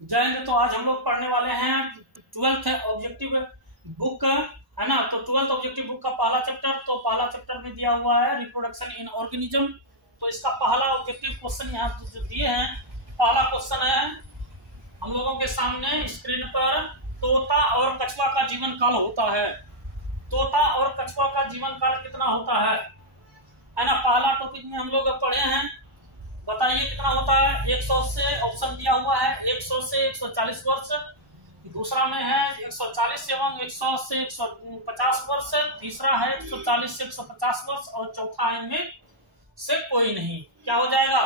जय हिंद। तो आज हम लोग पढ़ने वाले हैं 12th ऑब्जेक्टिव बुक, है ना। तो 12th ऑब्जेक्टिव बुक का पहला चैप्टर, तो पहला चैप्टर में दिया हुआ है रिप्रोडक्शन इन ऑर्गेनिज्म। तो इसका पहला ऑब्जेक्टिव क्वेश्चन यहाँ जो दिए हैं, पहला क्वेश्चन है हम लोगों के सामने स्क्रीन पर, तोता और कछुआ का जीवन काल होता है। तोता और कछुआ का जीवन काल कितना होता है ना। पहला टॉपिक में हम लोग पढ़े हैं, बताइए कितना होता है। 100 से ऑप्शन दिया हुआ है, 100 से 140 वर्ष। दूसरा में है 140 एवं 100 से 150 वर्ष। तीसरा है 140 से 150 वर्ष और चौथा है इनमें से कोई नहीं। क्या हो जाएगा?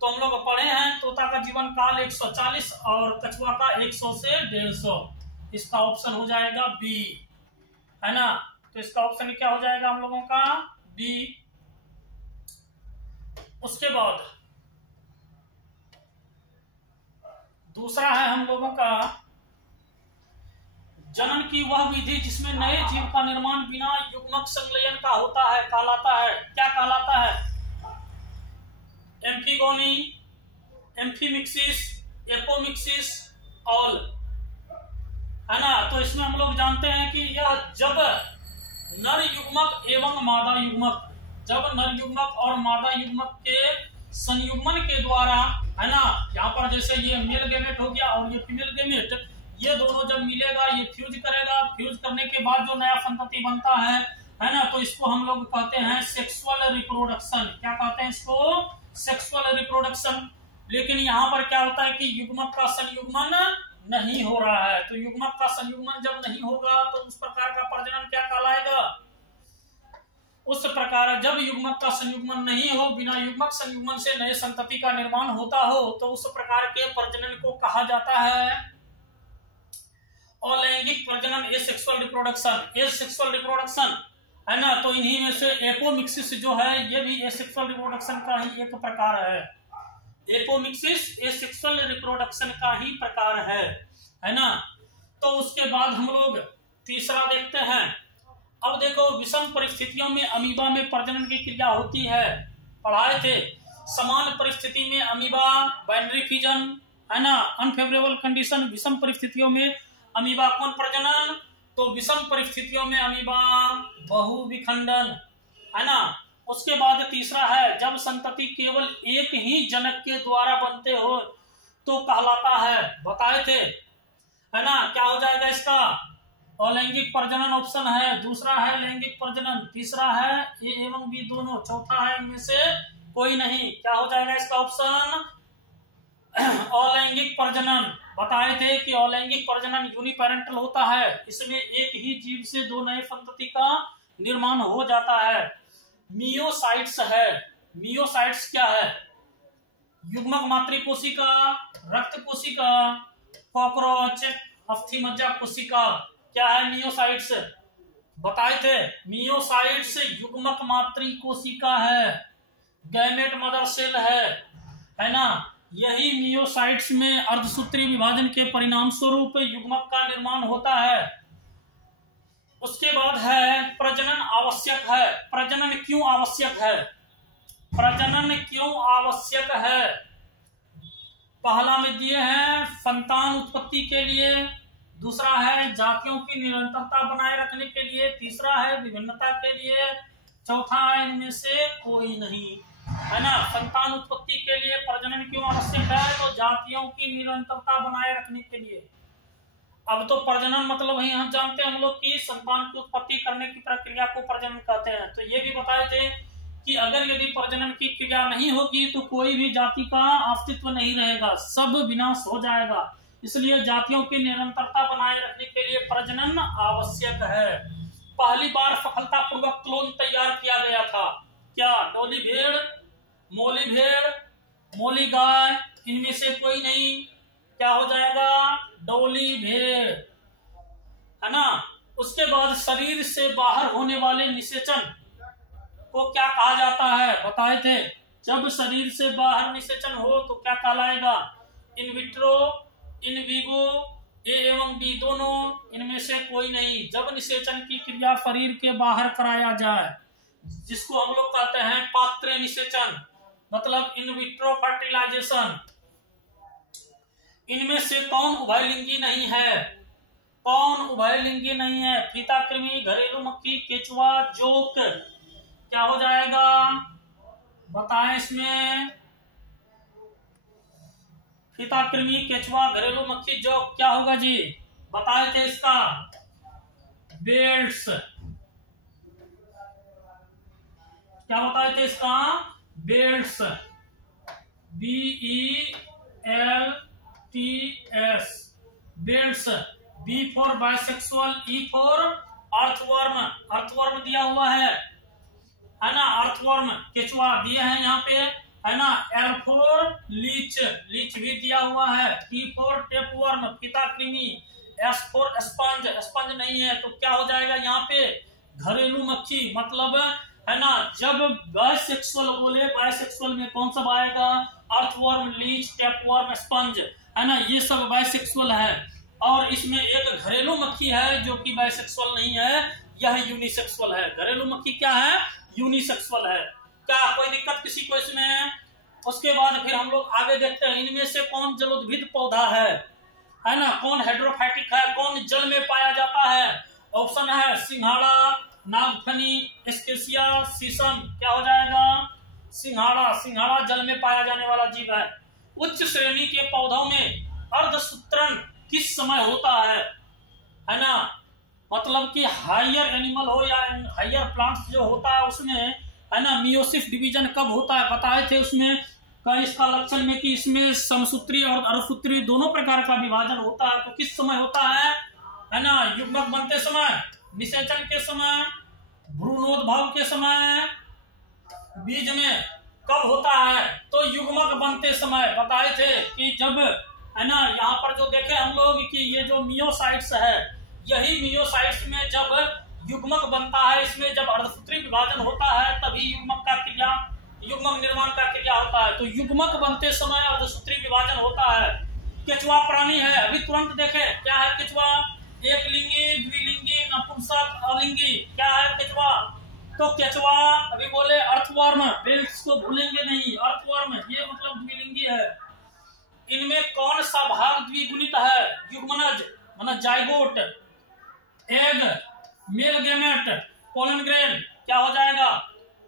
तो हम लोग पढ़े हैं तोता का जीवन काल 140 और कछुआ का 100 से 150। इसका ऑप्शन हो जाएगा बी, है ना। तो इसका ऑप्शन क्या हो जाएगा हम लोगों का? बी। उसके बाद दूसरा है हम लोगों का जनन की वह विधि जिसमें नए जीव का निर्माण बिना युग्मक संलयन का होता है, कहलाता है। क्या कहलाता है? एम्फिगोनी, एम्फीमिक्सिस, एपोमिक्सिस, ऑल, है ना। तो इसमें हम लोग जानते हैं कि यह जब नर युग्मक एवं मादा युग्मक, जब नर युग्मक और मादा युग्मक के संयुग्मन के द्वारा, है ना, यहाँ पर जैसे ये मेल गेमेट हो गया और ये फीमेल गेमेट, ये दोनों जब मिलेगा ये फ्यूज करेगा। फ्यूज करने के बाद जो नया संतति बनता है ना, तो इसको हम लोग कहते हैं सेक्सुअल रिप्रोडक्शन। क्या कहते हैं इसको? Sexual reproduction. लेकिन यहाँ पर क्या होता है कि युग्मक का संयुग्मन नहीं हो रहा है। तो युग्मक का संयुग्मन जब नहीं होगा तो उस प्रकार का प्रजनन क्या कहलाएगा? उस प्रकार जब युग्मक का संयुग्मन नहीं हो, बिना युग्मक संयुग्मन से नए संतति का निर्माण होता हो, तो उस प्रकार के प्रजनन को कहा जाता है अलैंगिक प्रजनन, एसेक्सुअल रिप्रोडक्शन। एसेक्सुअल रिप्रोडक्शन, है ना। तो इन्हीं में से एपोमिक्सिस जो है ये भी एसेक्सुअल रिप्रोडक्शन का ही एक प्रकार है। एपोमिक्सिस एसेक्सुअल रिप्रोडक्शन का ही प्रकार है ना। तो उसके बाद हम लोग तीसरा देखते हैं। अब देखो, विषम परिस्थितियों में अमीबा में प्रजनन की क्रिया होती है, पढ़ाए थे। समान परिस्थिति में अमीबा बाइनरी फिजन, है ना। अनफेवरेबल कंडीशन, विषम परिस्थितियों में अमीबा कौन प्रजनन? तो विषम परिस्थितियों में अमीबा बहुविखंडन, है ना। उसके बाद तीसरा है जब संतति केवल एक ही जनक के द्वारा बनते हो तो कहलाता है, बताए थे, है ना। क्या हो जाएगा इसका? अलैंगिक प्रजनन ऑप्शन है। दूसरा है लैंगिक प्रजनन, तीसरा है ए एवं बी दोनों, चौथा है इनमें से कोई नहीं। क्या हो जाएगा इसका ऑप्शन? अलैंगिक प्रजनन। बताए थे कि अलैंगिक प्रजनन यूनिपेरेंटल होता है, इसमें एक ही जीव से दो नए संतति का निर्माण हो जाता है। मियोसाइट्स है। मियोसाइट्स क्या है? युग्मक मातृकोशिका, रक्त कोशिका, कॉकरोच, अस्थि मज्जा कोशिका। क्या है मियोसाइट्स? बताए थे मियोसाइट्स युग्मक मातृकोशिका है, गैमेट मदर सेल है ना। यही मियोसाइट्स में अर्धसूत्री विभाजन के परिणाम स्वरूप युग्मक का निर्माण होता है। उसके बाद है प्रजनन आवश्यक है। प्रजनन क्यों आवश्यक है? प्रजनन क्यों आवश्यक है? पहला में दिए हैं संतान उत्पत्ति के लिए, दूसरा है जातियों की निरंतरता बनाए रखने के लिए, तीसरा है विभिन्नता के लिए, चौथा है इनमें से कोई नहीं, है ना। संतान उत्पत्ति के लिए प्रजनन क्यों आवश्यक है? तो जातियों की निरंतरता बनाए रखने के लिए। अब तो प्रजनन मतलब ही हम जानते हैं हम लोग की संतान की उत्पत्ति करने की प्रक्रिया को प्रजनन कहते हैं। तो ये भी बताए थे कि अगर यदि प्रजनन की क्रिया नहीं होगी तो कोई भी जाति का अस्तित्व नहीं रहेगा, सब विनाश हो जाएगा। इसलिए जातियों की निरंतरता बनाए रखने के लिए प्रजनन आवश्यक है। पहली बार सफलतापूर्वक क्लोन तैयार किया गया था। क्या? डोली भेड़, मोली भेड़, मोली गाय, इनमें से कोई नहीं। क्या हो जाएगा? डोली भेड़, है ना। उसके बाद शरीर से बाहर होने वाले निषेचन को क्या कहा जाता है? बताए थे जब शरीर से बाहर निषेचन हो तो क्या कहलाएगा? इन विट्रो, इन विवो, ए एवं बी दोनों, इनमें से कोई नहीं। जब निषेचन की क्रिया शरीर के बाहर कराया जाए, जिसको हम लोग कहते हैं पात्र निषेचन, मतलब इन विट्रो फर्टिलाइजेशन। इनमें से कौन उभयलिंगी नहीं है? कौन उभयलिंगी नहीं है? फीताकृमि, घरेलू मक्खी, केचुआ, जोक। क्या हो जाएगा बताएं इसमें? फीताकृमि, केचुआ, घरेलू मक्खी, जोक क्या होगा जी? बताए थे इसका बेल्ट्स। क्या बताए थे इसका? Belts, BELTS, belts. B for bisexual, E for earthworm. Earthworm दिया हुआ है ना? अर्थवर्म, केचुआ दिए हैं यहाँ पे, है ना? एल फॉर लीच, लीच भी दिया हुआ है। टी फॉर टेपवर्म, फीताकृमि। एस फॉर स्पंज, स्पंज नहीं है तो क्या हो जाएगा यहाँ पे? घरेलू मक्खी। मतलब है ना, जब बाइसेक्सुअल बोले, बाइसेक्सुअल में कौन सा आएगा? अर्थवर्म, लीच, टेपवर्म, स्पंज, है ना? ये सब बाइसेक्सुअल है। और इसमें एक घरेलू मक्खी है जो कि बाइसेक्सुअल नहीं है, यह यूनिसेक्सुअल है। घरेलू मक्खी क्या है? यूनिसेक्सुअल है। क्या कोई दिक्कत किसी को इसमें? उसके बाद फिर हम लोग आगे देखते हैं, इनमें से कौन जलोद्भिद पौधा है ना? कौन हाइड्रोफाइटिक है? कौन जल में पाया जाता है? ऑप्शन है सिंघाड़ा, नागफनी, एस्केसिया, शीशम। क्या हो जाएगा? सिंघाड़ा। सिंघाड़ा जल में पाया जाने वाला जीव है। उच्च श्रेणी के पौधों में अर्धसूत्रण किस समय होता है ना? मतलब कि हायर एनिमल हो या हायर प्लांट्स जो होता है उसमें, है ना, मियोसिस डिवीजन कब होता है? बताए थे उसमें का इसका लक्षण में कि इसमें समसूत्री और अर्धसूत्री दोनों प्रकार का विभाजन होता है। तो किस समय होता है ना? युग्मक बनते समय, निषेचन के समय, भ्रूणोद्भव के समय, बीज में कब होता है? तो युग्मक बनते समय। बताए थे कि जब, है ना, यहाँ पर जो देखे हम लोग कि ये जो मियोसाइट्स है, यही मियोसाइट्स में जब युग्मक बनता है, इसमें जब अर्धसूत्री विभाजन होता है तभी युग्मक निर्माण का क्रिया होता है। तो युग्मक बनते समय अर्धसूत्री विभाजन होता है। केचुआ प्राणी है, अभी तुरंत देखे क्या है केचुआ? एक लिंगी, द्विलिंगी, नपुंसक, अलिंगी। क्या है केचुआ? तो केचुआ अभी बोले अर्थवर्म, बेल्ट्स को भूलेंगे नहीं, अर्थवर्म ये मतलब द्विलिंगी है। इनमें कौन सा भाग द्विगुणित है? युग्मनज मतलब zygote, egg, male gamete, pollen grain. क्या हो जाएगा?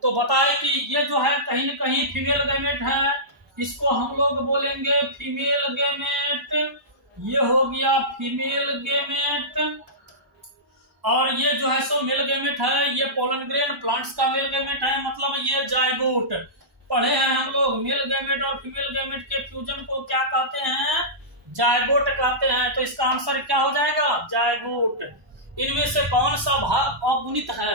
तो बताए कि ये जो है कहीं न कहीं फीमेल गेमेट है, इसको हम लोग बोलेंगे फीमेल गेमेट। ये हो गया फीमेल गेमेट। और ये जो है सो मेल गेमेट है, ये पोलन ग्रेन प्लांट्स का मेल गेमेट है, मतलब ये जाइगोट। पढ़े हैं हम लोग, मेल गेमेट और फीमेल गेमेट के फ्यूजन को क्या कहते हैं? जाइगोट कहते हैं। तो इसका आंसर क्या हो जाएगा? जाइगोट। इनमें से कौन सा भाग अगुणित है?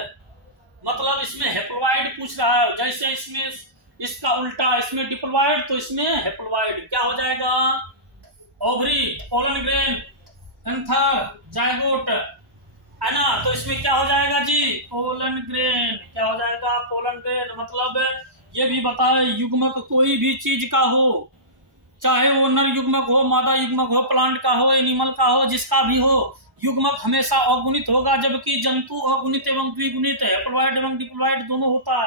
मतलब इसमें हेप्लोइड पूछ रहा है, जैसे इसमें इसका उल्टा, इसमें डिप्लोइड तो इसमें हेप्लोइड। क्या हो जाएगा? Ovary, pollen grain, anther, zygote, है ना? तो इसमें क्या हो जाएगा जी? Pollen grain. क्या हो जाएगा? Pollen grain. मतलब ये भी बताए युग्मक कोई भी चीज का हो, चाहे वो नर युग्मक हो, मादा युग्मक हो, प्लांट का हो, एनिमल का हो, जिसका भी हो, युग्मक हमेशा अगुणित होगा, जबकि जंतु अगुणित एवं द्विगुणित है, हेप्लोइड एवं डिप्लोइड दोनों होता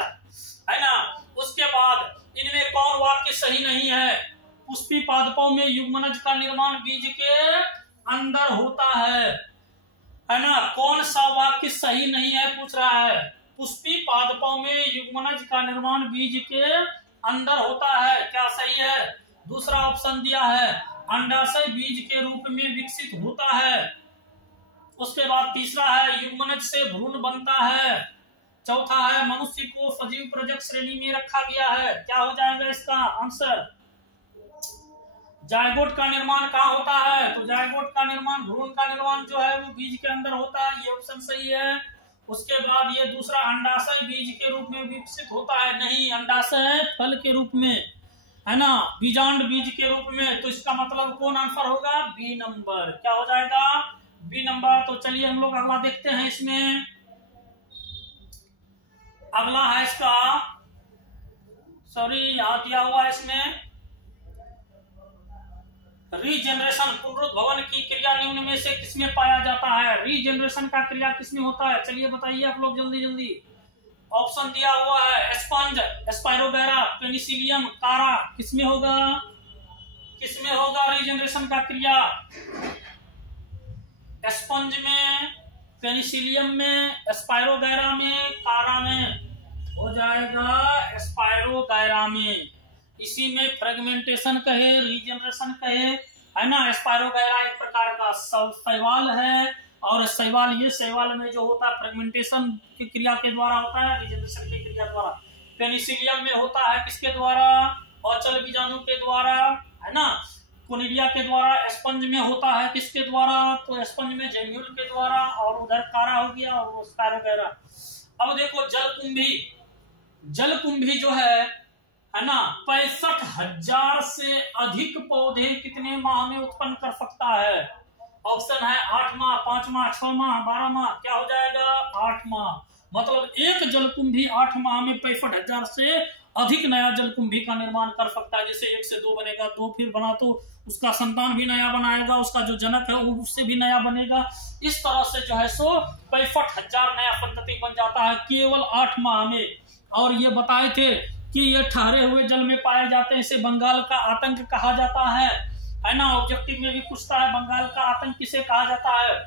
है ना? उसके बाद इनमें कौन वाक्य सही नहीं है? पुष्पी पादपों में युग्मनज का निर्माण बीज के अंदर होता है ना? कौन सा वाक्य सही नहीं है पूछ रहा है। पुष्पी पादपों में युग्मनज का निर्माण बीज के अंदर होता है। क्या सही है? दूसरा ऑप्शन दिया है, अंडाशय बीज के रूप में विकसित होता है। उसके बाद तीसरा है, युग्मनज से भ्रूण बनता है। चौथा है, मनुष्य को सजीव प्रजक श्रेणी में रखा गया है। क्या हो जाएगा इसका आंसर? जायगोट का निर्माण कहाँ होता है? तो जायगोट का निर्माण, भ्रूण का निर्माण जो है वो बीज के अंदर होता है। ये ऑप्शन सही है। उसके बाद ये दूसरा, अंडाशय बीज के रूप में विकसित होता है। नहीं, अंडाशय फल के रूप में, है ना, बीजांड बीज के रूप में। तो इसका मतलब कौन आंसर होगा? B number. क्या हो जाएगा? B number. तो चलिए हम लोग अगला देखते हैं। इसमें अगला है इसका, सॉरी यहाँ दिया हुआ है इसमें, रीजनरेशन, पुनरुद्भवन की क्रिया निम्न में से किसमें पाया जाता है? रीजनरेशन का क्रिया किसमें होता है? चलिए बताइए आप लोग जल्दी जल्दी। ऑप्शन दिया हुआ है, स्पंज, स्पाइरोगैरा, पेनिसिलियम, कारा। किसमें होगा? किसमें होगा रीजनरेशन का क्रिया? स्पंज में, पेनिसिलियम में, स्पायरोगैरा में, कारा में। हो जाएगा स्पायरोगैरा में। इसी में फ्रेगमेंटेशन कहे, रीजनरेशन कहे, है ना। स्पायरोगैरा एक प्रकार का शैवाल है, और शैवाल, ये शैवाल में जो होता है फ्रेगमेंटेशन की क्रिया के द्वारा होता है, रीजनरेशन की क्रिया द्वारा। पेनिसिलियम में होता है किसके द्वारा? ऑचल बीजाणु के द्वारा, है ना। कोनिडिया के द्वारा। स्पंज में होता है किसके द्वारा? तो स्पंज में जेम्यूल के द्वारा, और उधर कारा हो गया और स्पायरोगैरा। अब देखो जलकुंभी जो है ना, 65,000 से अधिक पौधे कितने माह में उत्पन्न कर सकता है? ऑप्शन है 8 माह, 5 माह, 6 माह, 12 माह। क्या हो जाएगा? 8 माह। मतलब एक जलकुंभी 8 माह में 65,000 से अधिक नया जलकुंभी का निर्माण कर सकता है। जैसे 1 से 2 बनेगा, 2 फिर बना तो उसका संतान भी नया बनाएगा, उसका जो जनक है उससे भी नया बनेगा। इस तरह से जो है सो 65,000 नया संतति बन जाता है केवल 8 माह में। और ये बताए थे कि ये ठहरे हुए जल में पाए जाते हैं, इसे बंगाल का आतंक कहा जाता है ना। ऑब्जेक्टिव में भी पूछता है बंगाल का आतंक किसे कहा जाता है?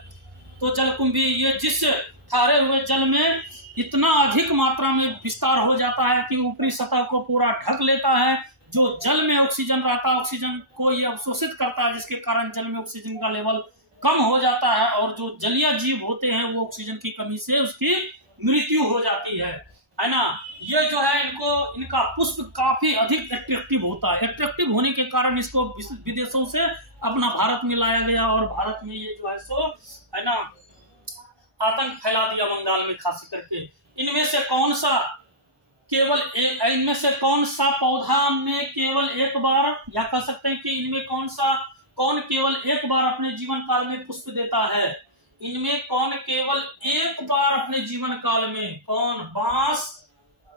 तो जलकुंभी, ये जिस ठहरे हुए जल में इतना अधिक मात्रा में विस्तार हो जाता है कि ऊपरी सतह को पूरा ढक लेता है। जो जल में ऑक्सीजन रहता है, ऑक्सीजन को ये अवशोषित करता है, जिसके कारण जल में ऑक्सीजन का लेवल कम हो जाता है, और जो जलीय जीव होते हैं वो ऑक्सीजन की कमी से उसकी मृत्यु हो जाती है ना। ये जो है इनका पुष्प काफी अधिक एट्रैक्टिव होता है। एट्रैक्टिव होने के कारण इसको विदेशों से अपना भारत में लाया गया, और भारत में ये जो है सो है ना आतंक फैला दिया बंगाल में खास करके। इनमें से कौन सा पौधा में केवल एक बार, या कह सकते हैं कि इनमें कौन केवल एक बार अपने जीवन काल में पुष्प देता है? इनमें कौन केवल एक बार अपने जीवन काल में? कौन? बांस,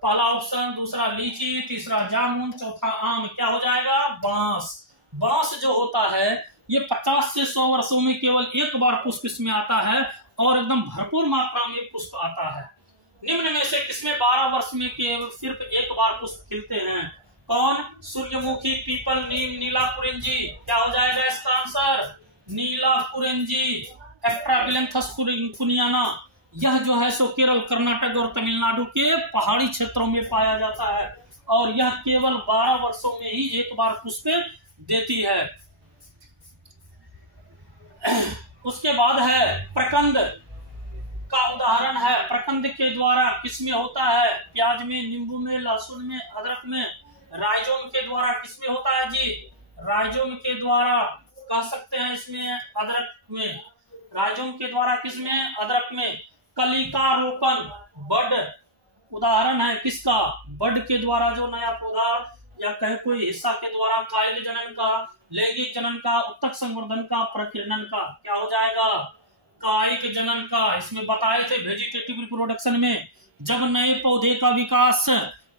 पहला ऑप्शन, दूसरा लीची, तीसरा जामुन, चौथा आम। क्या हो जाएगा? बांस। बांस जो होता है ये 50 से 100 वर्षों में केवल एक बार पुष्प इसमें आता है, और एकदम भरपूर मात्रा में पुष्प आता है। निम्न में से किसमें 12 वर्ष में केवल सिर्फ एक बार पुष्प खिलते हैं? कौन? सूर्यमुखी, पीपल, नीम, नीला कुरिंजी। क्या हो जाएगा इसका आंसर? नीला कुरिंजी, एट्राबिलेंथस कुनियाना। यह जो है सो केरल, कर्नाटक और तमिलनाडु के पहाड़ी क्षेत्रों में पाया जाता है, और यह केवल 12 वर्षों में ही एक बार पुष्प देती है। उसके बाद है प्रकंद का उदाहरण है। प्रकंद के द्वारा किसमें होता है? प्याज में, नींबू में, लहसुन में, अदरक में। राइजोम के द्वारा किसमें होता है जी? राइजोम के द्वारा कह सकते हैं इसमें अदरक में। राइजोम के द्वारा किसमें? अदरक में। कलिका रोपण, बड उदाहरण है किसका? बड के द्वारा जो नया पौधा या कहे कोई हिस्सा के द्वारा कायिक जनन का, लैंगिक जनन का, उत्तक संवर्धन का, प्रकीर्णन का। क्या हो जाएगा? कायिक जनन का। इसमें बताए थे वेजिटेटिव रिप्रोडक्शन में, जब नए पौधे का विकास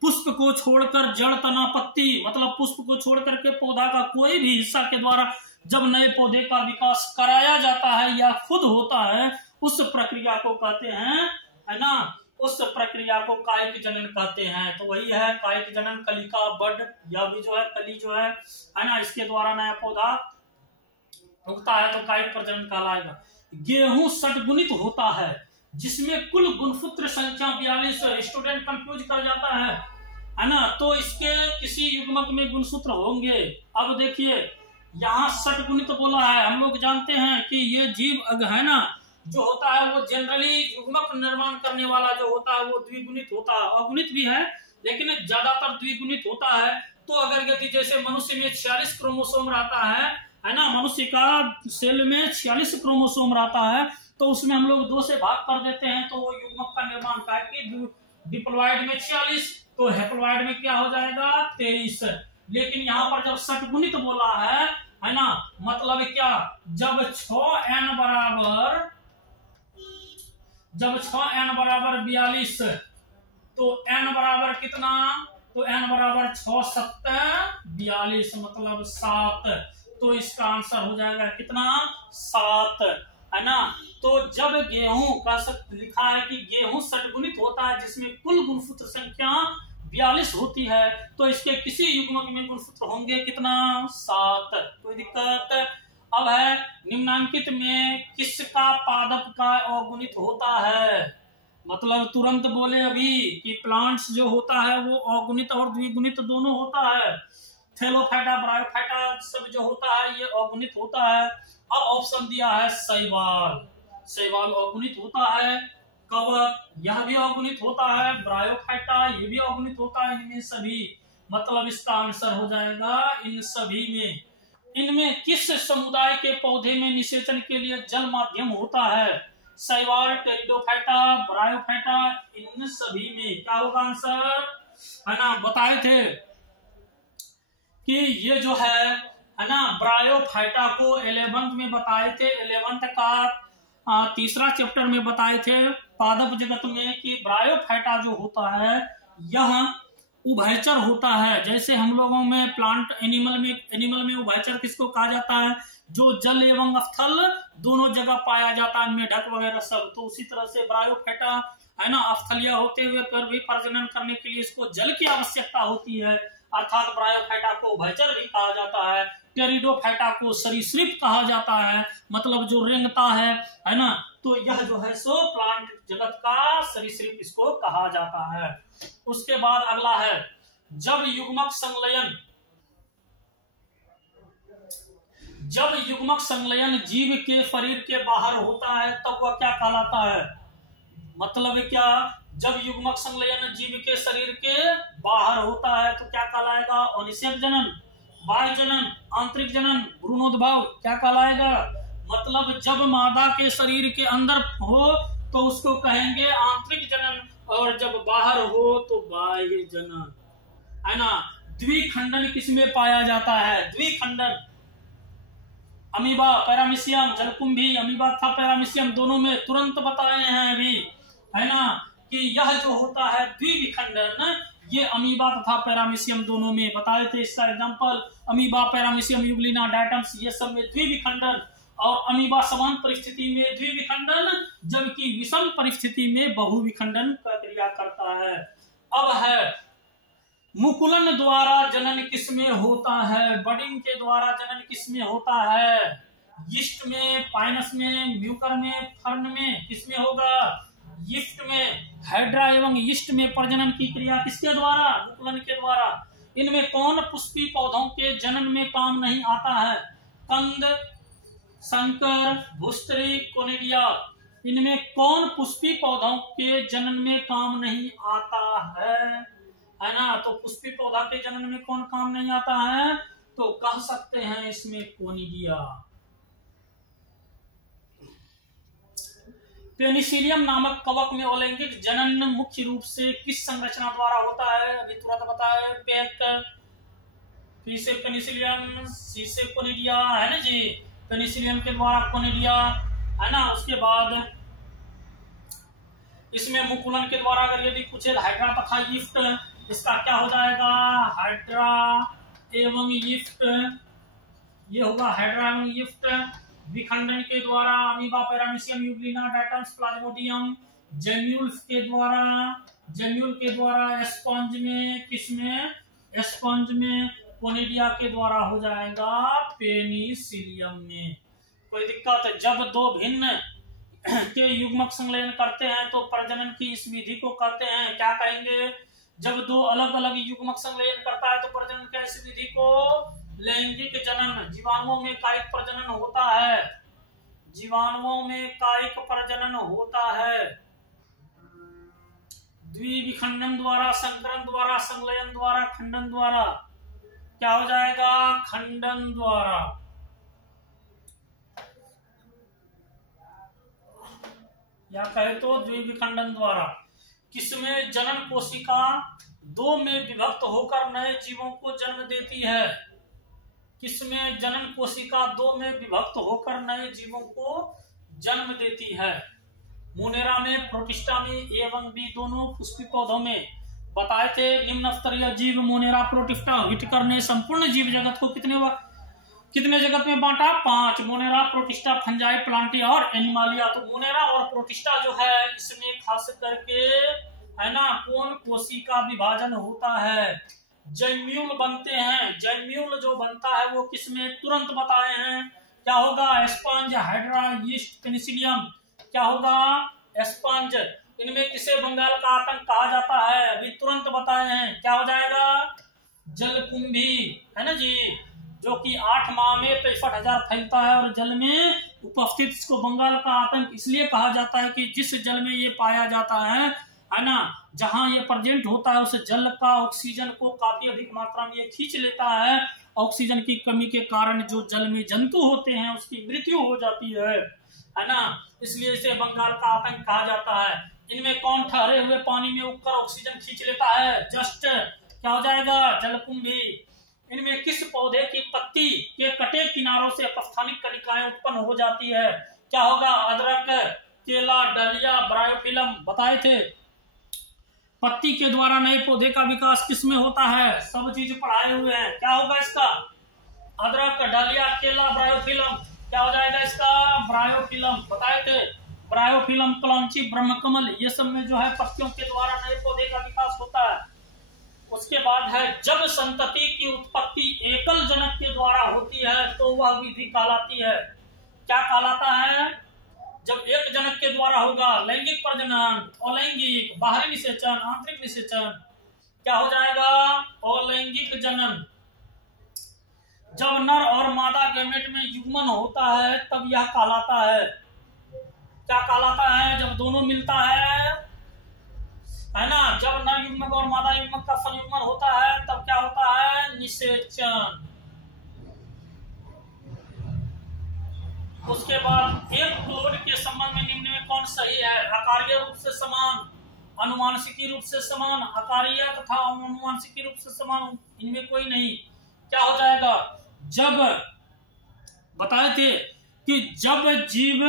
पुष्प को छोड़कर जड़, तना, पत्ती, मतलब पुष्प को छोड़कर के पौधा का कोई भी हिस्सा के द्वारा जब नए पौधे का विकास कराया जाता है या खुद होता है, उस प्रक्रिया को कहते हैं, है ना, उस प्रक्रिया को कायिक जनन कहते हैं। तो वही है कायिक जनन। कलिका, बड, या भी जो है कली जो है ना, इसके द्वारा नया पौधा उगता है तो कायिक प्रजनन कहलाएगा। गेहूं षटगुणित होता है, जिसमें कुल गुणसूत्र संख्या 42 है। स्टूडेंट कंफ्यूज कर जाता है ना, तो इसके किसी युग्मक में गुणसूत्र होंगे। अब देखिए यहाँ षटगुणित बोला है। हम लोग जानते हैं कि ये जीव है ना जो होता है वो जनरली युग्मक निर्माण करने वाला जो होता है वो द्विगुणित होता है। अगुणित भी है लेकिन ज्यादातर द्विगुणित होता है। तो अगर यदि जैसे मनुष्य में 46 क्रोमोसोम रहता है ना, मनुष्य का सेल में 46 क्रोमोसोम रहता है, तो उसमें हम लोग 2 से भाग कर देते हैं तो वो युग्मक का निर्माण का कि डिप्लॉइड में 46 तो हेप्लॉइड में क्या हो जाएगा 23। लेकिन यहाँ पर जब षटगुणित बोला है ना, मतलब क्या, जब 6n बराबर 42 तो n बराबर कितना, तो n बराबर 6 7 42 मतलब 7। तो इसका आंसर हो जाएगा कितना 7, है ना। तो जब गेहूं का लिखा है कि गेहूं षटगुणित होता है जिसमें कुल गुणसूत्र संख्या 42 होती है, तो इसके किसी युग्मक में गुणसूत्र होंगे कितना? 7। कोई दिक्कत? अब है निम्नांकित में किसका पादप का अगुणित होता है? मतलब तुरंत बोले अभी कि प्लांट्स जो होता है वो अगुणित और द्विगुणित दोनों होता है। थैलोफाइटा, ब्रायोफाइटा सब जो होता है ये अगुणित होता है। अब ऑप्शन दिया है शैवाल, शैवाल अगुणित होता है। कवक, यह भी अगुणित होता है। ब्रायोफाइटा, ये भी अगुणित होता है। इनमें सभी, मतलब इसका आंसर हो जाएगा इन सभी में। इनमें किस समुदाय के पौधे में निषेचन के लिए जल माध्यम होता है? शैवाल, टेरिडोफाइटा, ब्रायोफाइटा, इन सभी में क्या होगा आंसर? है ना, बताए थे कि ये जो है ना ब्रायोफाइटा को 11th में बताए थे। 11th का तीसरा चैप्टर में बताए थे पादप जगत में कि ब्रायोफाइटा जो होता है यह उभयचर होता है। जैसे हम लोगों में प्लांट एनिमल में उभयचर किसको कहा जाता है? जो जल एवं स्थल दोनों जगह पाया जाता है, मेढक वगैरह सब। तो उसी तरह से ब्रायोफाइटा है ना, स्थलीय होते हुए पर भी प्रजनन करने के लिए इसको जल की आवश्यकता होती है, अर्थात ब्रायोफाइटा को उभयचर भी कहा जाता है। टेरिडोफाइटा को सरीसृप कहा जाता है, मतलब जो रेंगता है ना। तो यह जो है सो प्लांट जगत का सरीसृप इसको कहा जाता है। उसके बाद अगला है जब युग्मक संलयन जीव के शरीर के बाहर होता है तब वह क्या कहलाता है? मतलब क्या? जब युग्मक संलयन जीव के शरीर के बाहर होता है तो क्या कहलाएगा? अनिषेक जनन, बाह्य जनन, आंतरिक जनन, भ्रूणोद्भव, क्या कहलाएगा? मतलब जब मादा के शरीर के अंदर हो तो उसको कहेंगे आंतरिक जनन, और जब बाहर हो तो बाह्य जनन, है ना। द्विखंडन किसमें पाया जाता है? द्विखंडन अमीबा, पैरामीशियम, जलकुंभी, अमीबा था पैरामीशियम, दोनों में तुरंत बताए हैं अभी, है ना, कि यह जो होता है द्विविखंडन ये अमीबा तथा पैरामीशियम दोनों में बताए थे। इसका example amoeba, paramecium, Euglena, diatoms, ये सब में द्विविखंडन। और अमीबा समान परिस्थिति में द्विविखंडन, जबकि विषम परिस्थिति में बहुविखंडन प्रक्रिया करता है। अब है मुकुलन द्वारा जनन किसमें होता है? बडिंग के द्वारा जनन किसमें होता है? यीस्ट में, पाइनस में, म्यूकर में, फर्न में, किसमें होगा? यीस्ट में। हाइड्रा एवं यीस्ट में प्रजनन की क्रिया किसके द्वारा? मुकुलन के द्वारा। इनमें कौन पुष्पी पौधों के जनन में काम नहीं आता है? कंद, संकर, भूस्त्री, कोनिडिया। इनमें कौन पुष्पी पौधों के जनन में काम नहीं आता है ना। तो पुष्पी पौधा के जनन में कौन काम नहीं आता है? तो कह सकते हैं इसमें कोनिडिया। पेनिसिलियम नामक कवक में अलैंगिक जनन मुख्य रूप से किस संरचना द्वारा होता है? अभी तुरंत बताया, पेक, फिर से पेनिसिलियम, सी से कोनिडिया, है ना जी। पेनिसिलियम के द्वारा कोनिडिया, है ना। उसके बाद इसमें मुकुलन के द्वारा अगर यदि पूछे हाइड्रा तथा यीस्ट, इसका क्या हो जाएगा? हाइड्रा एवं यीस्ट, ये होगा हाइड्रा एवं यीस्ट। विखंडन के द्वारा amoeba, paramecium, Euglena, diatoms, Plasmodium. Gemmules के द्वारा स्पंज में, किसमें? स्पंज में। कोनिडिया के द्वारा हो जाएगा पेनिसिलियम में। कोई दिक्कत है? जब दो भिन्न के युग्मक संलयन करते हैं तो प्रजनन की इस विधि को कहते हैं, क्या कहेंगे? जब दो अलग अलग युग्मक संलयन करता है तो प्रजनन की इस विधि को लैंगिक जनन। जीवाणुओं में कायिक प्रजनन होता है, जीवाणुओं में कायिक प्रजनन होता है। द्विविखंडन द्वारा, संकरण द्वारा, संलयन द्वारा, खंडन द्वारा। क्या हो जाएगा? खंडन द्वारा। या कहे तो द्विविखंडन द्वारा। किसमें जनन कोशिका दो में विभक्त होकर नए जीवों को जन्म देती है? किसमें जनन कोशिका दो में विभक्त होकर नए जीवों को जन्म देती है? मोनेरा में, प्रोटिस्टा में, ए एवं बी दोनों पुष्पी पौधों में। बताए थे निम्न स्तरीय जीव मोनेरा, प्रोटिस्टा। व्हिटकर ने संपूर्ण जीव जगत को कितने जगत में बांटा? 5। मोनेरा, प्रोटिस्टा, फंजाई, प्लांटी और एनिमालिया। तो मोनेरा और प्रोटिस्टा जो है इसमें खास करके है ना, कौन कोशिका विभाजन होता है, जैम्यूल बनते हैं। जैम्यूल जो बनता है वो किसमें, तुरंत बताए हैं, क्या होगा, स्पंज, हाइड्रा, यीस्ट, पेनिसिलियम, क्या होगा, स्पंज। इनमें किसे बंगाल का आतंक कहा जाता है, अभी तुरंत बताए हैं, क्या हो जाएगा, जलकुंभी, है ना जी, जो कि 8 माह में 63,000 फैलता है और जल में उपस्थित। इसको बंगाल का आतंक इसलिए कहा जाता है कि जिस जल में ये पाया जाता है ना, जहां ये प्रेजेंट होता है उस जल का ऑक्सीजन को काफी अधिक मात्रा में ये खींच लेता है। ऑक्सीजन की कमी के कारण जो जल में जंतु होते हैं उसकी मृत्यु हो जाती है ना, इसलिए इसे बंगाल का आतंक कहा जाता है। इनमें कौन ठहरे हुए पानी में उगकर ऑक्सीजन खींच लेता है, जस्ट क्या हो जाएगा, जलकुंभी। इनमें किस पौधे की पत्ती के कटे किनारों से अपस्थानिक कलिकाएं उत्पन्न हो जाती है, क्या होगा, अदरक, केला, डलिया, ब्रायोफिलम, बताए थे। पत्ती के द्वारा नए पौधे का विकास किसमें होता है, सब चीज पढ़ाए हुए हैं, क्या होगा इसका, अदरक, डलिया, केला, ब्रायोफिलम, क्या हो जाएगा इसका, ब्रायोफिलम, बताए थे। ब्रायोफिलम, कलौंची, ब्रह्मकमल, ये सब में जो है पत्तियों के द्वारा नए पौधे का विकास होता है। उसके बाद है, जब संतति की उत्पत्ति एकल जनक के द्वारा होती है तो वह विधि कहलाती है, क्या कहलाता है, जब एक जनक के द्वारा होगा, लैंगिक प्रजनन, अलैंगिक, बाहरी निषेचन, आंतरिक निषेचन, क्या हो जाएगा, अलैंगिक जनन। जब नर और मादा गैमेट में युग्मन होता है तब यह कहलाता है, क्या कहलाता है, जब दोनों मिलता है ना, जब नर युग्मक और मादा युग्मक का संयुग्मन होता है तब क्या होता है, निषेचन। उसके बाद एक क्लोन के संबंध में निम्न में कौन सही है, आकारीय रूप से समान, अनुवांशिकी रूप से समान, आकारीय तथा अनुवांशिकी रूप से समान, इनमें कोई नहीं, क्या हो जाएगा, जब बताए थे कि जब जीव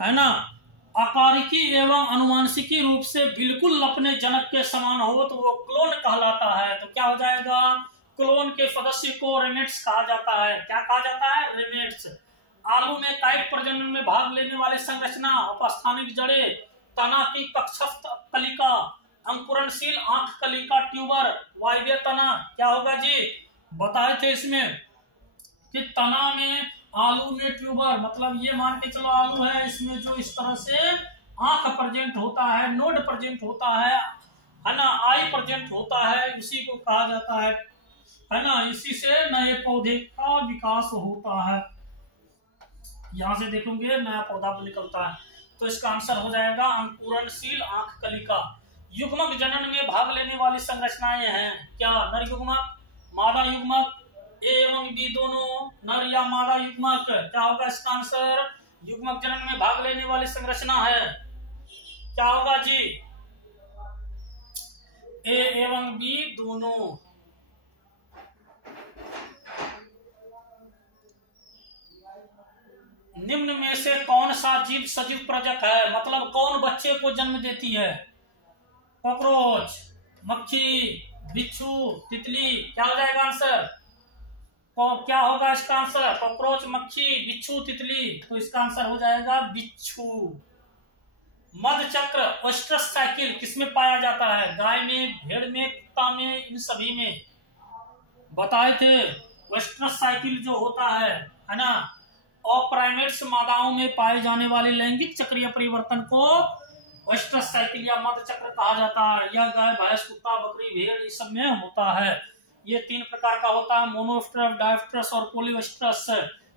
है ना आकारिकी एवं अनुवांशिकी रूप से बिल्कुल अपने जनक के समान हो तो वो क्लोन कहलाता है, तो क्या हो जाएगा, क्लोन के सदस्य को रेमेट्स कहा जाता है, क्या कहा जाता है, रेमेट्स। आलू में काइट प्रजनन में भाग लेने वाली संरचना, अपस्थानिक जड़े, तना की कक्षस्थ कलिका, अंकुरणशील आंख कलिका, ट्यूबर, वायव्य तना, क्या होगा जी, बताए थे इसमें कि तना में, आलू में ट्यूबर, मतलब ये मान के चलो आलू है, इसमें जो इस तरह से आंख प्रेजेंट होता है, नोड प्रेजेंट होता है ना, आई प्रेजेंट होता है, उसी को कहा जाता है ना, इसी से नए पौधे का विकास होता है। यहां से देखोगे नया पौधा निकलता है, तो इसका आंसर हो जाएगा अंकुरणशील आंख कलिका। युग्मक जनन में भाग लेने वाली संरचनाएं हैं, क्या, नर युग्मक, मादा युग्मक, ए एवं बी दोनों, नर या मादा युग्मक, क्या होगा इसका आंसर, युग्मक जनन में भाग लेने वाली संरचना है, क्या होगा जी, ए एवं बी दोनों। निम्न में से कौन सा जीव सजीव प्रजक है, मतलब कौन बच्चे को जन्म देती है, कॉकरोच, मक्खी, बिच्छू, तितली, क्या हो जाएगा आंसर, क्या होगा इसका आंसर, कॉकरोच, मक्खी, बिच्छू, तितली, तो इसका आंसर हो जाएगा बिच्छू। मध चक्र, ओस्ट्रस साइकिल किसमें पाया जाता है, गाय में, भेड़ में, कुत्ता में, इन सभी में, बताए थे। ओस्ट्रस साइकिल जो होता है ना, और प्राइमेट्स मादाओं में पाए जाने वाले लैंगिक चक्रीय परिवर्तन को ओस्ट्रस साइकिल या मध चक्र कहा जाता है। यह गाय, भैंस, कुत्ता, बकरी, भेड़ इस सब में होता है। ये 3 प्रकार का होता है, मोनोस्ट्रस, डायोस्ट्रस और पॉलीओस्ट्रस।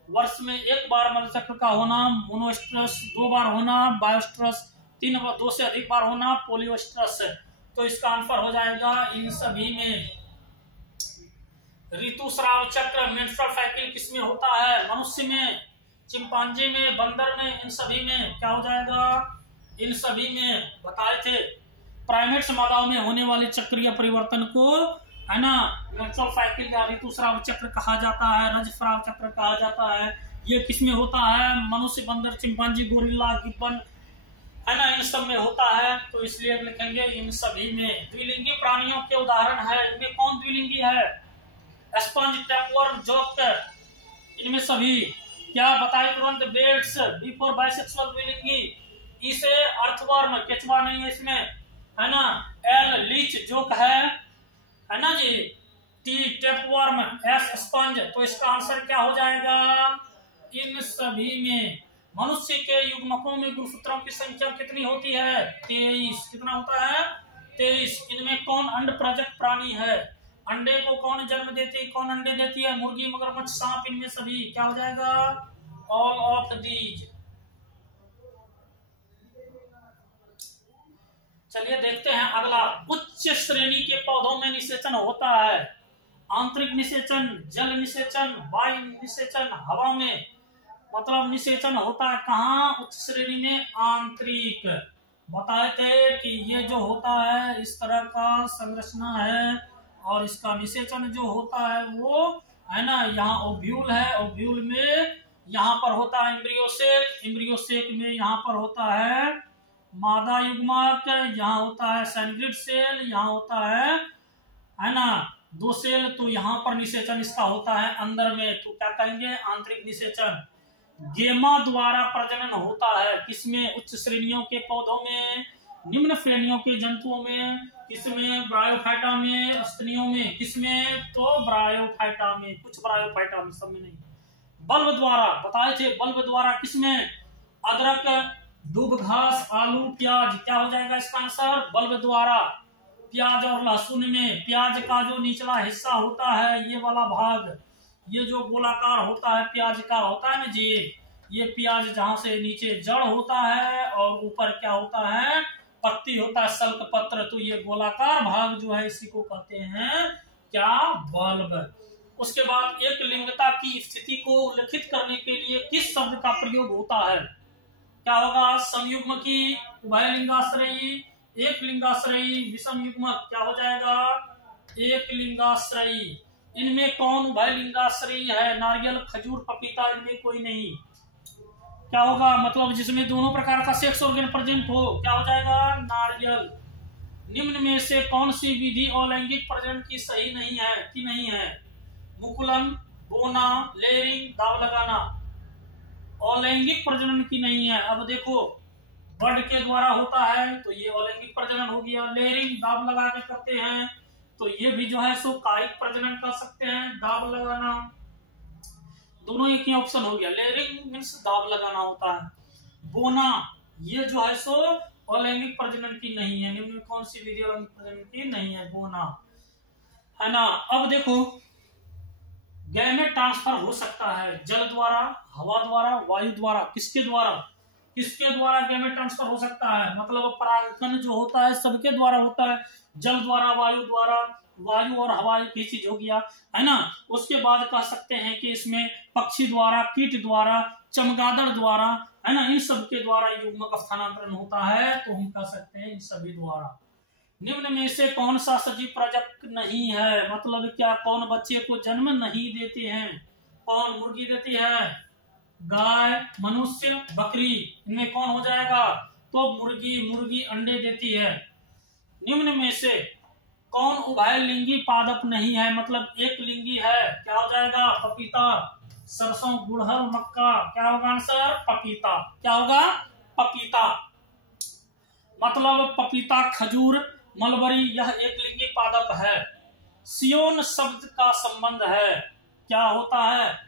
वर्ष में एक बार मध चक्र का होना, मोनोस्ट्रस 2 बार होना, बायोस्ट्रस 2 से अधिक बार होना, पॉलीओस्ट्रस। तो इसका आंसर हो जाएगा इन सभी में। ऋतुस्राव चक्र, मेंस्ट्रुअल साइकिल किसमें होता है, मनुष्य में, चिंपांजी में, बंदर में, इन सभी में, क्या हो जाएगा, इन सभी में, बताए थे। प्राइमेट्स मादाओं में होने वाले चक्रीय परिवर्तन को है ना मेंस्ट्रुअल साइकिल या ऋतुस्राव चक्र कहा जाता है, रजस्राव चक्र कहा जाता है। ये किसमें होता है, मनुष्य, बंदर, चिंपांजी, गोरिल्ला, गिब्बन, है ना, इन सब में होता है, तो इसलिए लिखेंगे इन सभी में। द्विलिंगी प्राणियों के उदाहरण है, इनमें कौन द्विलिंगी है, स्पंज, टैपवर्म, जोक, इनमें सभी, क्या बताए तुरंत, बेट्स, बिफोर बाइसेक्सुअल द्विलिंगी, इसे अर्थवर्म, केचुआ नहीं है इसमें, है ना, एल लीच जो है ना जी, टी टेपवर्म, एस स्पंज। तो इसका आंसर क्या हो जाएगा? इन सभी में मनुष्य के युग्मकों में गुणसूत्रों की संख्या कितनी होती है? 23। कितना होता है? 23। इनमें कौन अंड प्रजक प्राणी है? अंडे को कौन जन्म देती, कौन अंडे देती है? मुर्गी, मगरमच्छ, सांप। इनमें सभी क्या हो जाएगा? All of these. चलिए देखते हैं अगला। उच्च श्रेणी के पौधों में निषेचन होता है। आंतरिक निषेचन, जल निषेचन, वायु निषेचन, हवा में। मतलब निषेचन होता है कहाँ? उच्च श्रेणी में आंतरिक। बताए थे कि ये जो होता है इस तरह का संरचना है, और इसका निषेचन जो होता है वो है ना, यहाँ ओव्यूल है, ओव्यूल में यहाँ पर होता है एम्ब्रियोसेक, एम्ब्रियोसेक में यहाँ पर होता है मादा युग्मक, यहाँ होता है सैनग्रिड सेल, यहाँ होता है ना, दो सेल। तो यहाँ पर निषेचन इसका होता है अंदर में, तो क्या कहेंगे? आंतरिक निषेचन। गेमा द्वारा प्रजनन होता है किसमें? उच्च श्रेणियों के पौधों में, निम्न श्रेणियों के जंतुओं में, किसमें? ब्रायोफाइटा में, स्तनियों में। किसमें? तो ब्रायोफाइटा में, कुछ ब्रायोफाइटा में, सब में नहीं। बल्ब द्वारा बताए थे, बल्ब द्वारा किसमें? अदरक, दूब घास, आलू, प्याज। क्या हो जाएगा इसका आंसर? बल्ब द्वारा। प्याज और लहसुन में, प्याज का जो निचला हिस्सा होता है, ये वाला भाग, ये जो गोलाकार होता है प्याज का होता है ना जी, ये प्याज जहां से नीचे जड़ होता है और ऊपर क्या होता है? पत्ती होता है, सल्क पत्र। तो ये गोलाकार भाग जो है इसी को कहते हैं क्या? बल्ब। उसके बाद एक लिंगता की स्थिति को उल्लेखित करने के लिए किस शब्द का प्रयोग होता है? क्या होगा? समयुग्मकी, उभयलिंगाश्रयी, एक लिंगाश्रयी, विषम युग्मक। क्या हो जाएगा? एक लिंगाश्रयी। इनमें कौन उभयलिंगाश्रयी है? नारियल, खजूर, पपीता। इनमें कोई नहीं। क्या होगा? मतलब जिसमें दोनों प्रकार का सेक्स ऑर्गन प्रेजेंट हो। क्या हो जाएगा? नारियल। निम्न में से कौन सी विधि अलैंगिक प्रजनन की सही नहीं है, कि नहीं है? मुकुलन, बोना, लेयरिंग, दाब लगाना। अलैंगिक प्रजनन की नहीं है। अब देखो, बर्ड के द्वारा होता है तो ये अलैंगिक प्रजनन हो गया। लेयरिंग, दाब लगा के करते हैं तो ये भी जो है सो कायिक प्रजनन कर सकते हैं, दाब लगाना। दोनों एक ही ऑप्शन हो गया। लेयरिंग मीन्स दाब लगाना होता है। बोना, ये जो है सो अलैंगिक प्रजनन की नहीं है। निम्न में कौन सी विधि अलैंगिक प्रजनन की नहीं है? बोना, है ना। अब देखो, गैमेट ट्रांसफर हो सकता है जल द्वारा, हवा द्वारा, वायु द्वारा। किसके द्वारा? किसके द्वारा गैमेट ट्रांसफर हो सकता है? मतलब परागकण जो होता है सबके द्वारा होता है। जल द्वारा, वायु द्वारा, वायु और हवा एक ही चीज हो गया, है ना। उसके बाद कह सकते हैं कि इसमें पक्षी द्वारा, कीट द्वारा, चमगादड़ द्वारा, है ना, इन सब के द्वारा युग्मक स्थानांतरण होता है। तो हम कह सकते हैं इन सभी द्वारा। निम्न में से कौन सा सजीव प्रजक नहीं है? मतलब क्या? कौन बच्चे को जन्म नहीं देते हैं? कौन? मुर्गी देती है, गाय, मनुष्य, बकरी। इनमें कौन हो जाएगा? तो मुर्गी अंडे देती है। निम्न में से कौन उभयलिंगी पादप नहीं है? मतलब एक लिंगी है। क्या हो जाएगा? पपीता, सरसों, गुड़हल, मक्का। क्या होगा आंसर? पपीता। क्या होगा? पपीता। मतलब पपीता, खजूर, मलबरी, यह एक लिंगी पादप है। सियोन शब्द का संबंध है, क्या होता है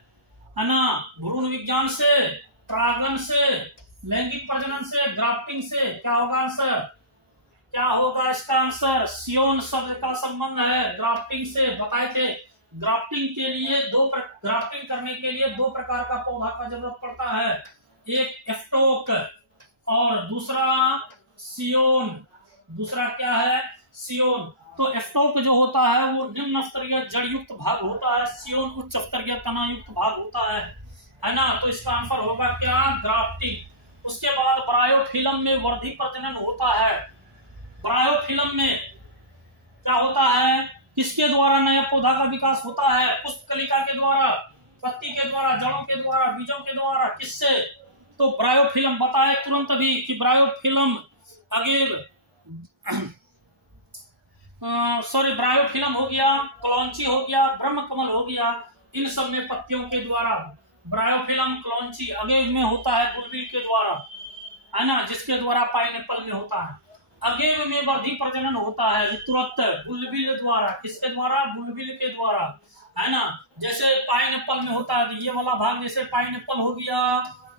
ना, भ्रूण विज्ञान से, परागन से, लैंगिक प्रजनन से, ग्राफ्टिंग से। क्या होगा आंसर? क्या होगा इसका आंसर? सियोन शब्द का संबंध है ग्राफ्टिंग से। बताए थे ग्राफ्टिंग के लिए ग्राफ्टिंग करने के लिए दो प्रकार का पौधा का जरूरत पड़ता है, एक एफ्टोक और दूसरा सियोन। दूसरा क्या है? सियोन। तो एफ्टोक जो होता है वो निम्न स्तरीय जड़ युक्त भाग होता है, सियोन उच्च स्तरीय तना युक्त भाग होता है ना। तो इसका आंसर होगा क्या? ग्राफ्टिंग। उसके बाद ब्रायोफिलम में वर्धी प्रजनन होता है। ब्रायोफिलम में क्या होता है? किसके द्वारा नया पौधा का विकास होता है? पुष्पकलिका के द्वारा, पत्ती के द्वारा, जड़ों के द्वारा, बीजों के द्वारा। किससे? तो ब्रायोफिलम। बताए तुरंत अभी कि ब्रायोफिलम ब्रायोफिलम हो गया, कलौंची हो गया, ब्रह्मकमल हो गया। इन सब में पत्तियों के द्वारा ब्रायोफिलम, कलौंची। अगेव में होता है बुलबिल के द्वारा, है ना, जिसके द्वारा पाइनएप्पल में होता है। अगेव में वृद्धि प्रजनन होता है तुरंत बुलबिल द्वारा। किसके द्वारा? बुलबिल के द्वारा, है ना। जैसे पाइनएप्पल में होता है, ये वाला भाग जैसे पाइनएप्पल हो गया,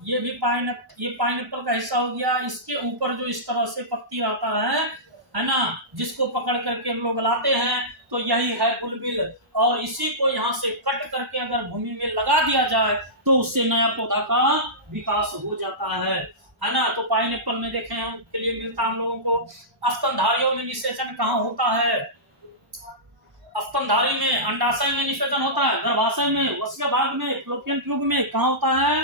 ये भी पाइनएप्पल का हिस्सा हो गया। इसके ऊपर जो इस तरह से पत्ती आता है ना, जिसको पकड़ करके हम लोग लाते हैं, तो यही है बुलबिल। और इसी को यहाँ से कट करके अगर भूमि में लगा दिया जाए तो उससे नया पौधा का विकास हो जाता है ना। तो पाइनएप्पल में देखें हम के लिए मिलता हम लोगों को। स्तनधारियों में निषेचन कहाँ होता है? स्तनधारी में अंडाशय में निषेचन होता है, गर्भाशय में, वसीय भाग में, फैलोपियन ट्यूब में। कहाँ होता है?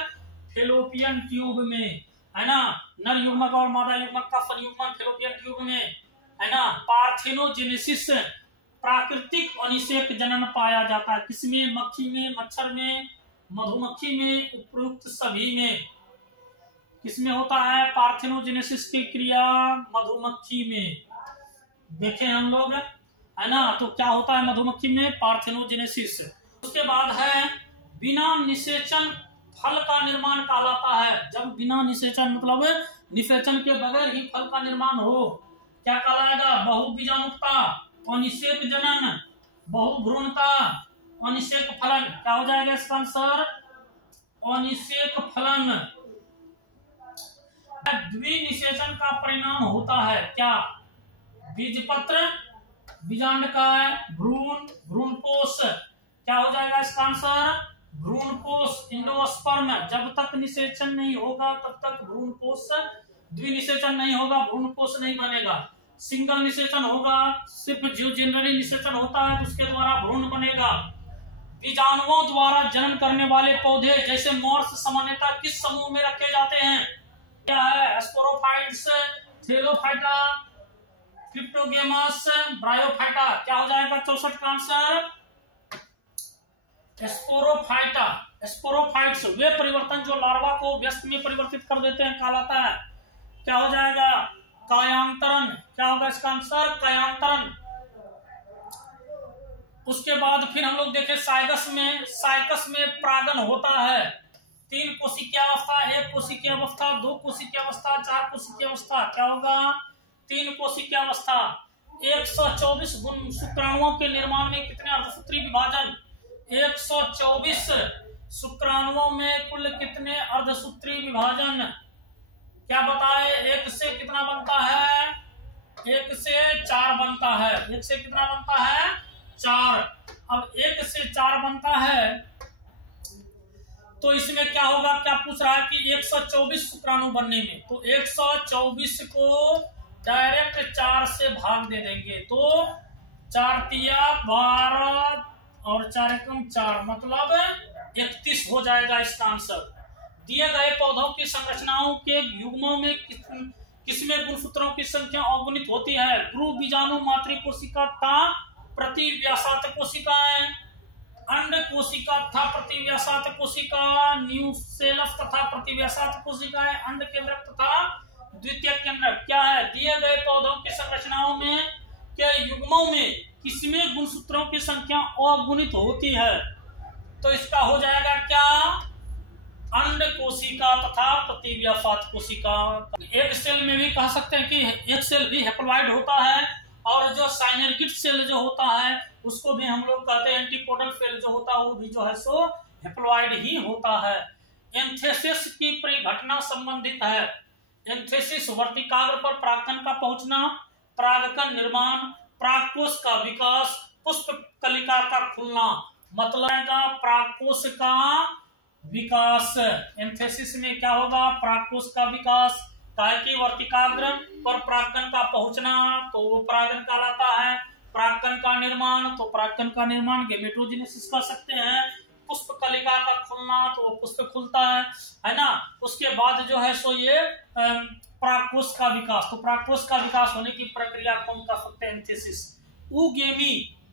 फैलोपियन ट्यूब में, है ना। नर युग्मक और मादा युग्मक का संयुग्मन फैलोपियन ट्यूब में, है ना। पार्थेनोजेनेसिस प्राकृतिक अनिषेक जनन पाया जाता है। किसमें? मक्खी में, मच्छर में, मधुमक्खी में, उपरोक्त सभी में। किसमें होता है पार्थेनोजेनेसिस की क्रिया? मधुमक्खी में। देखें हम लोग, है ना। तो क्या होता है मधुमक्खी में? पार्थेनोजेनेसिस। उसके बाद है बिना निषेचन फल का निर्माण कहलाता है। जब बिना निषेचन मतलब निषेचन के बगैर ही फल का निर्माण हो, क्या कहलाएगा? बहुबीजाणुकता, अनिषेक जनन, बहुभ्रूणता, अनिषेक फलन। क्या हो जाएगा इसका आंसर? अनिषेक फलन। द्विनिषेचन का परिणाम होता है क्या? बीजपत्र, बीजांडकाय, भ्रूण, भ्रूणकोश। क्या हो जाएगा इसका आंसर? भ्रूणकोश, एंडोस्पर्म। जब तक निषेचन नहीं होगा तब तक भ्रूणकोश, द्विनिषेचन नहीं होगा भ्रूणकोश नहीं बनेगा। सिंगल निषेचन होगा, सिर्फ जो जनरली निषेचन होता है तो उसके द्वारा भ्रूण बनेगा। बीजाणुओं द्वारा जनन करने वाले पौधे जैसे मोर्स सामान्यतः किस समूह में रखे जाते हैं? क्या है? Sporophytes, thallophyta, cryptogams, bryophyta. क्या हो जाएगा 64 का आंसर? स्पोरोफाइटा। स्पोरोफाइट्स वे परिवर्तन जो लार्वा को व्यस्क में परिवर्तित कर देते हैं कहलाता है। क्या हो जाएगा? कायांतरण। क्या होगा इसका आंसर? कायांतरण। उसके बाद फिर हम लोग देखें साइकस में परागन होता है। 3 कोशिकीय अवस्था, 1 कोशिकीय अवस्था, 2 कोशिकीय अवस्था, 4 कोशिकीय अवस्था। क्या होगा? 3 कोशिकीय अवस्था। 124 शुक्राणुओं के निर्माण में कितने अर्धसूत्री विभाजन? 124 शुक्राणुओं में कुल कितने अर्धसूत्री विभाजन? क्या बताए? 1 से कितना बनता है? 1 से 4 बनता है। 1 से कितना बनता है? 4। अब 1 से 4 बनता है तो इसमें क्या होगा? क्या पूछ रहा है कि 124 शुक्राणु बनने में, तो 124 को डायरेक्ट 4 से भाग दे देंगे तो 4 तिया 12 और 4 एकम 4 मतलब 31 हो जाएगा इसका आंसर। दिए गए पौधों की संरचनाओं के युग्मों में किसमें गुणसूत्रों की संख्या अगुणित होती है? ध्रुव बीजाणु, मातृ कोशिका तथा प्रतिव्यासात कोशिकाएं, अंड कोशिका तथा प्रतिव्यासात कोशिका, न्यूसेलस तथा प्रतिव्यासात कोशिकाएं, अंड केंद्रक तथा द्वितीय केंद्रक। क्या है? दिए गए पौधों की संरचनाओं में के युग्मों में किसमें गुणसूत्रों की संख्या अगुणित होती है? तो इसका हो जाएगा क्या? अंड कोशिका तथा प्रतिव्यासात कोशिका। एक सेल में भी कह सकते हैं कि एक सेल भी हेप्लॉइड होता है, और जो साइनर्गिड सेल जो होता है उसको भी हम लोग कहते हैं एंटीपोडल सेल जो होता है वो भी जो है सो हेप्लॉइड ही होता है। एंथेसिस की परिघटना संबंधित है। एंथेसिस वर्तिकाग्र पर परागकण का पहुंचना, परागकण निर्माण, परागकोश का विकास, पुष्प कलिका का खुलना, मतलब परागकोश का विकास। एंथेसिस में क्या होगा? परागकोश का विकास। कि वर्तिकाग्र पर परागकण का पहुंचना तो वो परागन कहलाता है। परागकण का निर्माण तो परागकण का निर्माण गेमेटोजेनेसिस कह सकते हैं। पुष्प कलिका का खुलना तो वो पुष्प खुलता है ना। उसके बाद जो है सो ये परागकोश का विकास, तो परागकोश का विकास होने की प्रक्रिया कौन कह सकते हैं? एंथेसिस। ऊगेमी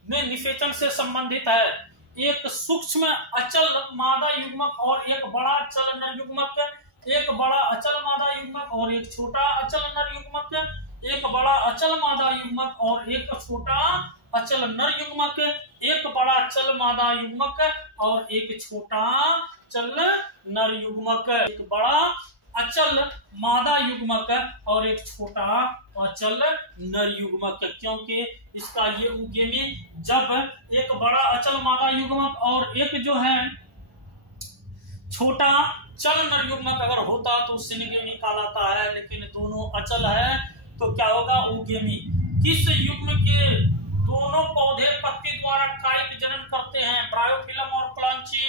में निषेचन से संबंधित है। एक सूक्ष्म अचल मादा युग्मक और एक बड़ा अचल नर युग्मक, एक बड़ा अचल मादा युग्मक और एक छोटा अचल नर युग्मक, एक बड़ा अचल मादा युग्मक और एक छोटा अचल नर युग्मक, एक बड़ा अचल मादा युग्मक और एक छोटा अचल नर युग्मक, एक बड़ा अचल मादा युग्मक और एक छोटा अचल नर युग्मक, क्योंकि इसका ये उद्यमी जब एक बड़ा अचल मादा युग्मक और एक जो है छोटा चल नर युग्मक अगर होता तो सिनगेमी कहलाता है, लेकिन दोनों अचल है तो क्या होगा, उद्यमी। किस युग्म के दोनों पौधे पत्ती द्वारा कायिक जनन करते हैं, ब्रायोफिलम और क्लॉन्ची,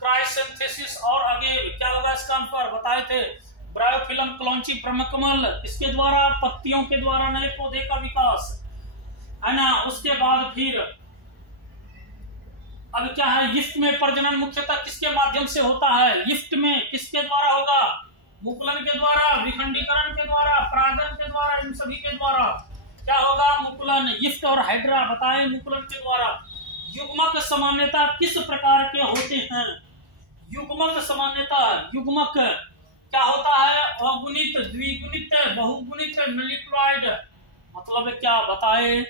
क्राइसेंथेसिस और अगेव, क्या होगा इसका आंसर बताए थे, ब्रायोफिलम, क्लॉन्ची, ब्रह्मकमल, इसके द्वारा पत्तियों के द्वारा नए पौधे का विकास है ना। उसके बाद फिर अब क्या है, यिफ्ट में प्रजनन मुख्यतः किसके माध्यम से होता है, यिफ्ट में किसके द्वारा होगा, मुकुलन के द्वारा, विखंडीकरण के द्वारा, परागन के द्वारा, इन सभी के द्वारा क्या होगा, मुकुलन। यिफ्ट और हाइड्रा बताएं, मुकुलन के द्वारा। युग्मक सामान्यता किस प्रकार के होते हैं, युग्मक सामान्यता, युग्मक क्या होता है, अगुणित, द्विगुणित, बहुगुणित, मल्टीप्लॉइड, मतलब क्या बताए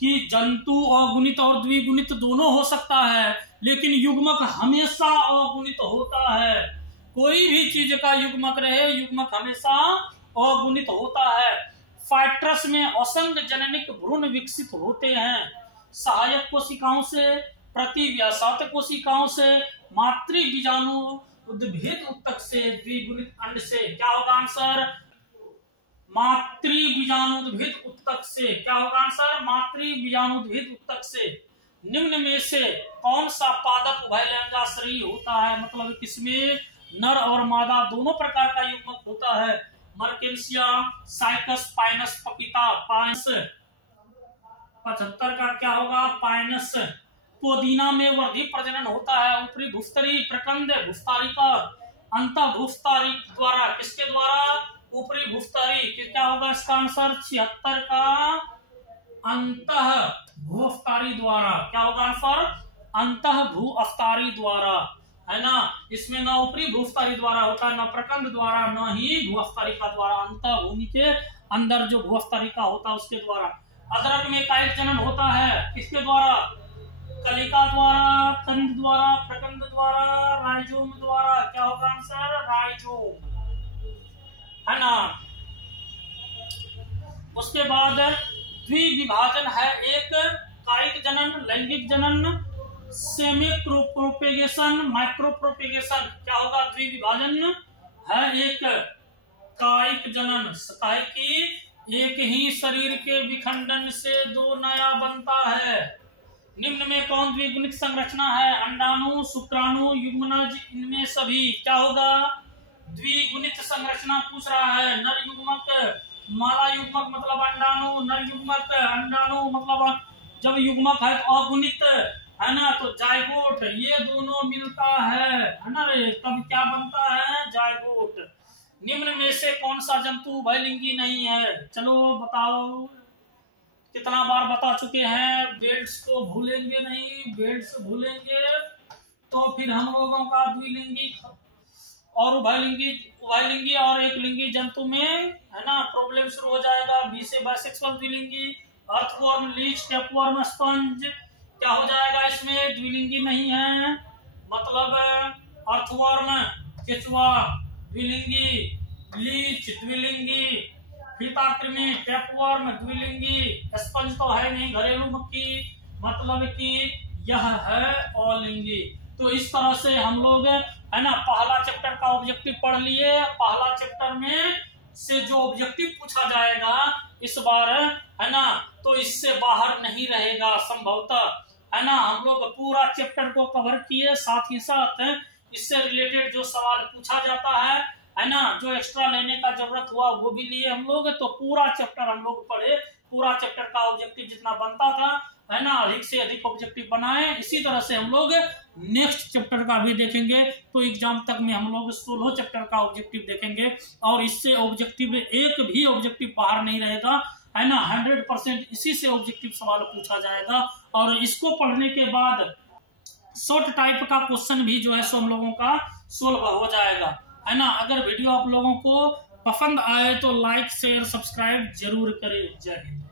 कि जंतु अगुणित और द्विगुणित दोनों हो सकता है, लेकिन युग्मक हमेशा अगुणित होता है। कोई भी चीज का युग्मक रहे, युग्मक हमेशा अगुणित होता है। फाइट्रस में असंग जननिक भ्रूण विकसित होते हैं, सहायक कोशिकाओं से, प्रतिव्यासात कोशिकाओं से, मातृ बीजाणु उद्भिद उत्तक से, द्विगुणित अंड से, क्या होगा आंसर, मातृ बीजाणुद्भिद उत्तक से, क्या होगा आंसर, मातृ बीजाणुद्भिद उत्तक से। निम्न में से कौन सा पादप उभयलिंगाश्रयी होता है, मतलब किसमें नर और मादा दोनों प्रकार का युग्मक होता है, मर्केंसिया, साइकस, पाइनस, पपीता, पाइनस। 75 का क्या होगा, पाइनस। पोदीना में वर्धी प्रजनन होता है, ऊपरी भूस्तरी, प्रकंद, भूस्तारिका, अंत भूस्तारी द्वारा, किसके द्वारा, ऊपरी भूस्तारी, क्या होगा इसका आंसर, 76 का अंतः भूअफ्तारी द्वारा, क्या होगा आंसर, अंतः भूअफ्तारी द्वारा, है ना। इसमें ना ऊपरी भूअफ्तारी द्वारा होता है, ना प्रकंद द्वारा, ना ही भूअफ्तारिका द्वारा, अंतः भूमि के अंदर जो भूअफ्तारिका होता है उसके द्वारा। अदरक में कायिक जनन होता है, किसके द्वारा, कलिका द्वारा, कंद द्वारा, प्रकंद द्वारा, राइजोम द्वारा, क्या होगा आंसर, राइजोम, है ना। उसके बाद द्विविभाजन है, एक कायिक जनन, लैंगिक जनन, सेमी प्रोपेगेशन, माइक्रो प्रोपेगेशन, क्या होगा, द्विविभाजन है एक कायिक जनन, है कि एक ही शरीर के विखंडन से दो नया बनता है। निम्न में कौन द्विगुणित संरचना है, अंडाणु, शुक्राणु, युग्मनज, इनमें सभी, क्या होगा, द्विगुणित संरचना पूछ रहा है। नर युग्मक, मादा युग्मक मतलब अंडाणु, नर युग्मक अंडाणु मतलब जब युग्मक है तो अगुणित, है ना, तो जायगोट, ये दोनों मिलता है ना रे, तब क्या बनता है, जायगोट। निम्न में से कौन सा जंतु उभयलिंगी नहीं है, चलो बताओ, कितना बार बता चुके हैं, बेल्ट्स को भूलेंगे नहीं, बेल्ट्स भूलेंगे तो फिर हम लोगों का द्विलिंगी और उभयलिंगी और एक लिंगी जंतु में, है ना, प्रॉब्लम शुरू हो जाएगा। बी से बाइसेक्सुअल द्विलिंगी, अर्थवर्म, लीच, टेपवर्म, स्पंज, क्या हो जाएगा इसमें, द्विलिंगी नहीं है, मतलब अर्थवर्म, केचुआ द्विलिंगी, लीच द्विलिंगी, फीताकृमि, टेपवर्म द्विलिंगी, स्पंज तो है नहीं, घरेलू मक्खी, मतलब कि यह है अलिंगी। तो इस तरह से हम लोग, है ना, पहला चैप्टर का ऑब्जेक्टिव पढ़ लिए। पहला चैप्टर में से जो ऑब्जेक्टिव पूछा जाएगा इस बार, है ना, तो इससे बाहर नहीं रहेगा संभवतः, है ना। हम लोग पूरा चैप्टर को कवर किए, साथ ही साथ इससे रिलेटेड जो सवाल पूछा जाता है ना, जो एक्स्ट्रा लेने का जरूरत हुआ वो भी लिए हम लोग। तो पूरा चैप्टर हम लोग पढ़े, पूरा चैप्टर का ऑब्जेक्टिव जितना बनता था, है ना, अधिक से अधिक ऑब्जेक्टिव बनाए। इसी तरह से हम लोग नेक्स्ट चैप्टर का भी देखेंगे, तो एग्जाम तक में हम लोग 16 चैप्टर का ऑब्जेक्टिव देखेंगे, और इससे ऑब्जेक्टिव एक भी ऑब्जेक्टिव बाहर नहीं रहेगा, है ना। 100% इसी से ऑब्जेक्टिव सवाल पूछा जाएगा। और इसको पढ़ने के बाद शॉर्ट टाइप का क्वेश्चन भी जो है सो हम लोगों का सोल्व हो जाएगा, है ना। अगर वीडियो आप लोगों को पसंद आए तो लाइक, शेयर, सब्सक्राइब जरूर करें। जय हिंद।